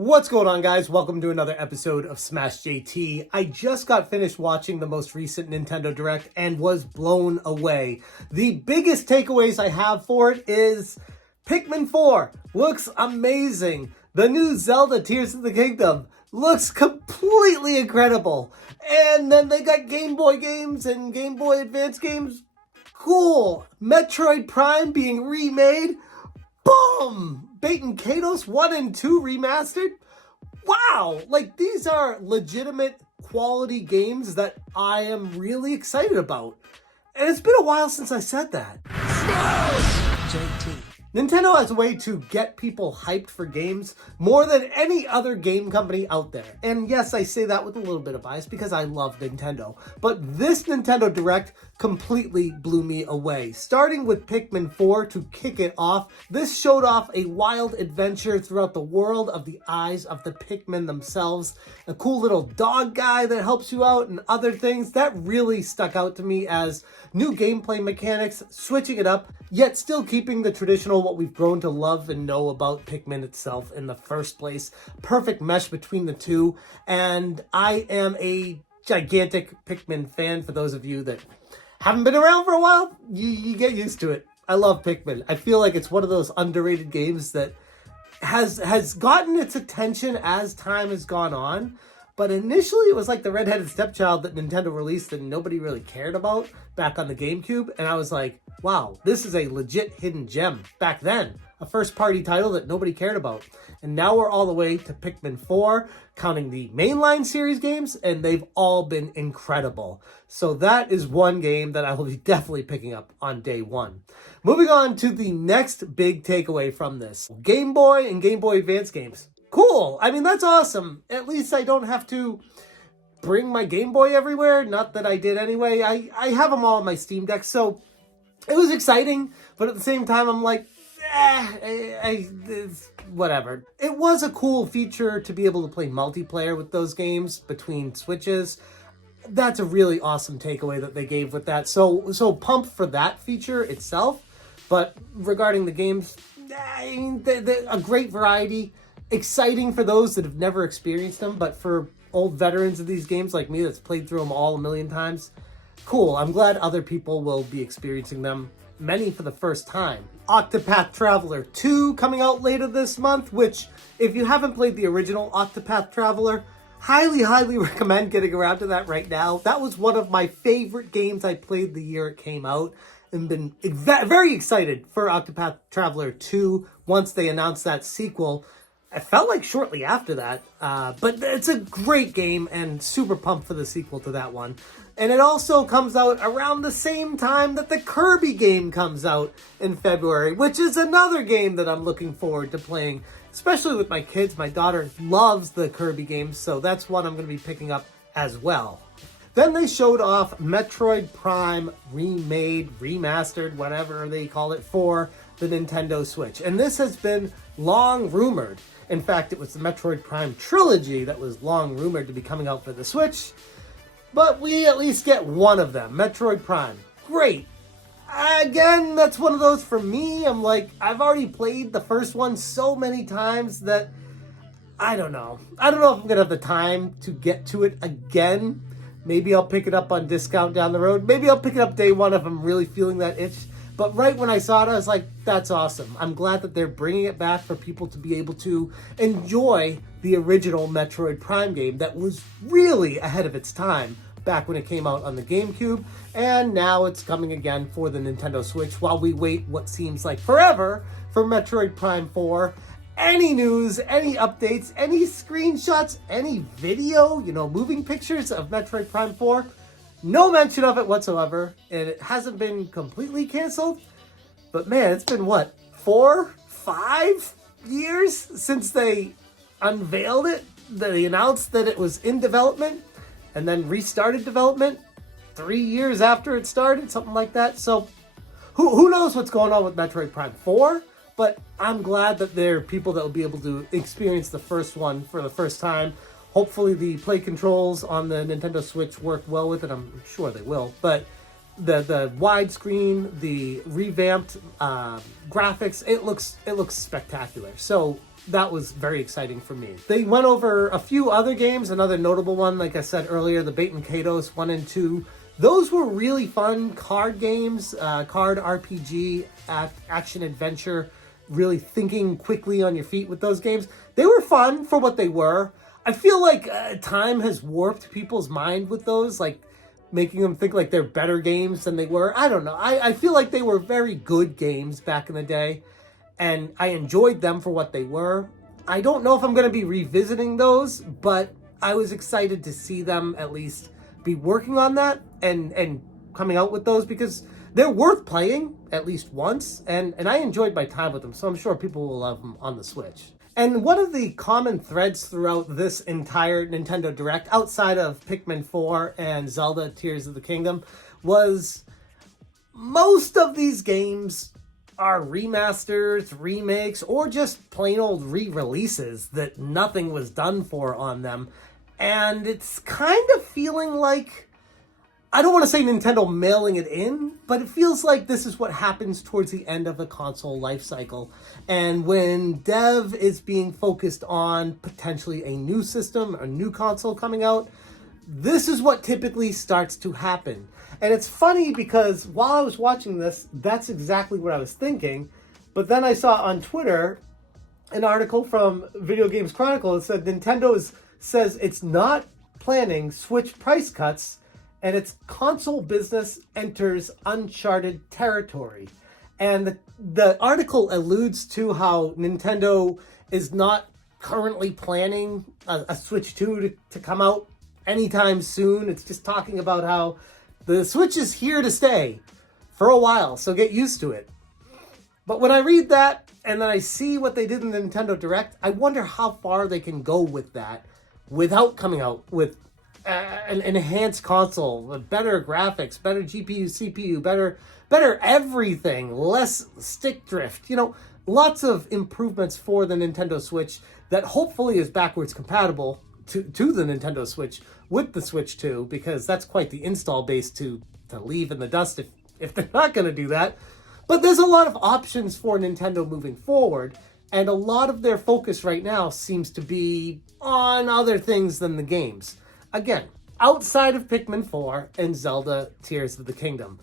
What's going on, guys? Welcome to another episode of Smash JT. I just got finished watching the most recent Nintendo Direct and was blown away. The biggest takeaways I have for it is Pikmin 4 looks amazing. The new Zelda Tears of the Kingdom looks completely incredible. And then they got Game Boy games and Game Boy Advance games. Cool. Metroid Prime being remade. Boom! Baiten Kaitos 1 and 2 remastered. Wow! Like, these are legitimate quality games that I am really excited about. And it's been a while since I said that. JT. Nintendo has a way to get people hyped for games more than any other game company out there. And yes, I say that with a little bit of bias because I love Nintendo. But this Nintendo Direct completely blew me away. Starting with Pikmin 4 to kick it off, this showed off a wild adventure throughout the world of the eyes of the Pikmin themselves. A cool little dog guy that helps you out and other things. That really stuck out to me as new gameplay mechanics, switching it up, yet still keeping the traditional what we've grown to love and know about Pikmin itself in the first place. Perfect mesh between the two, and I am a gigantic Pikmin fan. For those of you that haven't been around for a while, you get used to it. I love Pikmin. I feel like it's one of those underrated games that has gotten its attention as time has gone on. But initially, it was like the redheaded stepchild that Nintendo released and nobody really cared about back on the GameCube. And I was like, wow, this is a legit hidden gem back then. A first-party title that nobody cared about. And now we're all the way to Pikmin 4, counting the mainline series games, and they've all been incredible. So that is one game that I will be definitely picking up on day one. Moving on to the next big takeaway from this. Game Boy and Game Boy Advance games. Cool. I mean, that's awesome. At least I don't have to bring my Game Boy everywhere. Not that I did anyway. I have them all on my Steam Deck, so it was exciting. But at the same time, I'm like, whatever. It was a cool feature to be able to play multiplayer with those games between Switches. That's a really awesome takeaway that they gave with that. So pumped for that feature itself. But regarding the games, a great variety. Exciting for those that have never experienced them, but for old veterans of these games like me that's played through them all a million times, cool. I'm glad other people will be experiencing them, many for the first time. Octopath Traveler 2 coming out later this month, which, if you haven't played the original Octopath Traveler, highly recommend getting around to that right now. That was one of my favorite games I played the year it came out, and been very excited for Octopath Traveler 2 once they announced that sequel. I felt like shortly after that, but it's a great game and super pumped for the sequel to that one. And it also comes out around the same time that the Kirby game comes out in February, which is another game that I'm looking forward to playing, especially with my kids. My daughter loves the Kirby games, so that's one I'm going to be picking up as well. Then they showed off Metroid Prime remade, remastered, whatever they call it, for the Nintendo Switch. And this has been long rumored. In fact, it was the Metroid Prime trilogy that was long rumored to be coming out for the Switch. But we at least get one of them, Metroid Prime. Great. Again, that's one of those for me. I'm like, I've already played the first one so many times that I don't know. I don't know if I'm going to have the time to get to it again. Maybe I'll pick it up on discount down the road. Maybe I'll pick it up day one if I'm really feeling that itch. But right when I saw it, I was like, that's awesome. I'm glad that they're bringing it back for people to be able to enjoy the original Metroid Prime game that was really ahead of its time back when it came out on the GameCube. And now it's coming again for the Nintendo Switch while we wait what seems like forever for Metroid Prime 4. Any news, any updates, any screenshots, any video, moving pictures of Metroid Prime 4? No mention of it whatsoever, and it hasn't been completely canceled. But man, it's been 4, 5 years since they unveiled it? They announced that it was in development, and then restarted development 3 years after it started, something like that. So who knows what's going on with Metroid Prime 4? But I'm glad that there are people that will be able to experience the first one for the first time. Hopefully the play controls on the Nintendo Switch work well with it. I'm sure they will. But the widescreen, the revamped graphics, it looks spectacular. So that was very exciting for me. They went over a few other games. Another notable one, like I said earlier, the Baiten Kaitos 1 and 2. Those were really fun card games, card RPG, action adventure, really thinking quickly on your feet with those games. They were fun for what they were. I feel like time has warped people's mind with those, like making them think like they're better games than they were. I don't know. I feel like they were very good games back in the day, and I enjoyed them for what they were. I don't know if I'm going to be revisiting those, but I was excited to see them at least be working on that and coming out with those, because they're worth playing at least once, and I enjoyed my time with them, so I'm sure people will love them on the Switch. And one of the common threads throughout this entire Nintendo Direct, outside of Pikmin 4 and Zelda Tears of the Kingdom, was most of these games are remasters, remakes, or just plain old re-releases that nothing was done for on them. And it's kind of feeling like, I don't want to say Nintendo mailing it in, but it feels like this is what happens towards the end of the console life cycle. And when dev is being focused on potentially a new system, a new console coming out, this is what typically starts to happen. And it's funny because while I was watching this, that's exactly what I was thinking. But then I saw on Twitter an article from Video Games Chronicle that said Nintendo says it's not planning Switch price cuts, and its console business enters uncharted territory. And the article alludes to how Nintendo is not currently planning a Switch 2 to come out anytime soon. It's just talking about how the Switch is here to stay for a while, so get used to it. But when I read that, and then I see what they did in the Nintendo Direct, I wonder how far they can go with that without coming out with an enhanced console with better graphics, better GPU, CPU, better everything, less stick drift, lots of improvements for the Nintendo Switch that hopefully is backwards compatible to the Nintendo Switch with the Switch 2, because that's quite the install base to leave in the dust if they're not going to do that. But there's a lot of options for Nintendo moving forward, and a lot of their focus right now seems to be on other things than the games. Again, outside of Pikmin 4 and Zelda Tears of the Kingdom,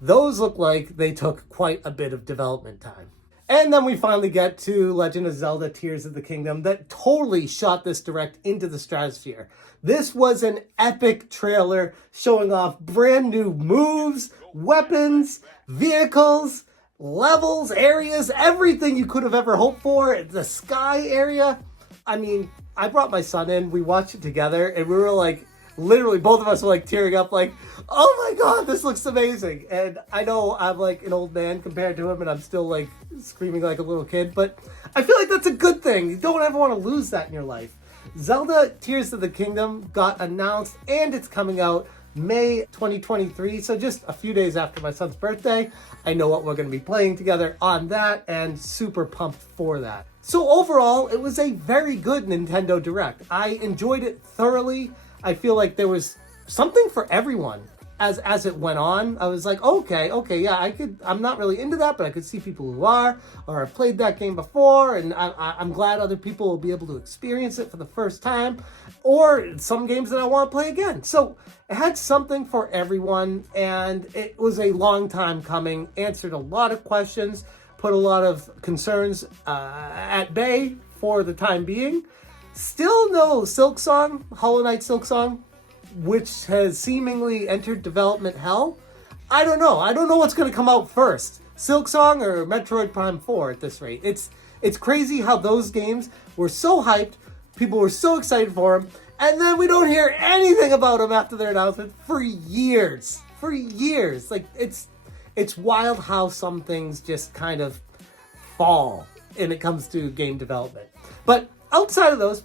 those look like they took quite a bit of development time. And then we finally get to Legend of Zelda Tears of the Kingdom that totally shot this Direct into the stratosphere. This was an epic trailer showing off brand new moves, weapons, vehicles, levels, areas, everything you could have ever hoped for. The sky area. I mean, I brought my son in, we watched it together, and we were like, literally, both of us were like tearing up like, oh my god, this looks amazing. And I know I'm like an old man compared to him, and I'm still like screaming like a little kid, but I feel like that's a good thing. You don't ever want to lose that in your life. Zelda Tears of the Kingdom got announced, and it's coming out May 2023, so just a few days after my son's birthday. I know what we're going to be playing together on that, and super pumped for that. So overall, it was a very good Nintendo Direct. I enjoyed it thoroughly. I feel like there was something for everyone as it went on. I was like, okay, yeah, I'm not really into that, but I could see people who are, or have played that game before, and I'm glad other people will be able to experience it for the first time, or some games that I want to play again. So it had something for everyone, and it was a long time coming, answered a lot of questions, put a lot of concerns at bay for the time being. Still no Silksong, Hollow Knight Silksong, which has seemingly entered development hell. I don't know. I don't know what's going to come out first, Silksong or Metroid Prime 4 at this rate. It's crazy how those games were so hyped, people were so excited for them, and then we don't hear anything about them after their announcement for years. For years. Like, it's wild how some things just kind of fall when it comes to game development. But outside of those,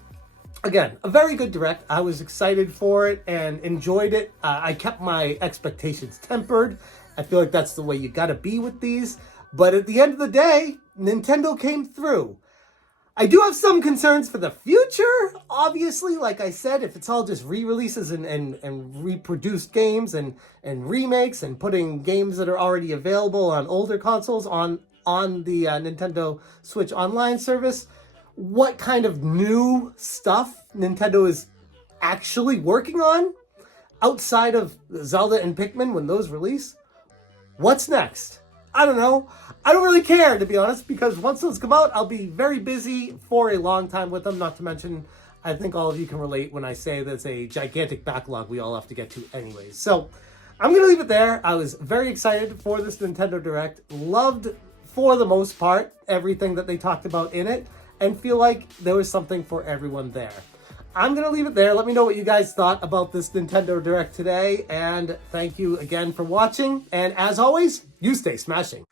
again, a very good Direct. I was excited for it and enjoyed it. I kept my expectations tempered. I feel like that's the way you gotta be with these. But at the end of the day, Nintendo came through. I do have some concerns for the future. Obviously, like I said, if it's all just re-releases and reproduced games and remakes and putting games that are already available on older consoles on the Nintendo Switch Online service, what kind of new stuff Nintendo is actually working on outside of Zelda and Pikmin when those release. What's next? I don't know. I don't really care, to be honest, because once those come out, I'll be very busy for a long time with them. Not to mention, I think all of you can relate when I say there's a gigantic backlog we all have to get to anyways. So I'm going to leave it there. I was very excited for this Nintendo Direct. Loved, for the most part, everything that they talked about in it, and feel like there was something for everyone there. I'm going to leave it there. Let me know what you guys thought about this Nintendo Direct today, and thank you again for watching. And as always, you stay smashing.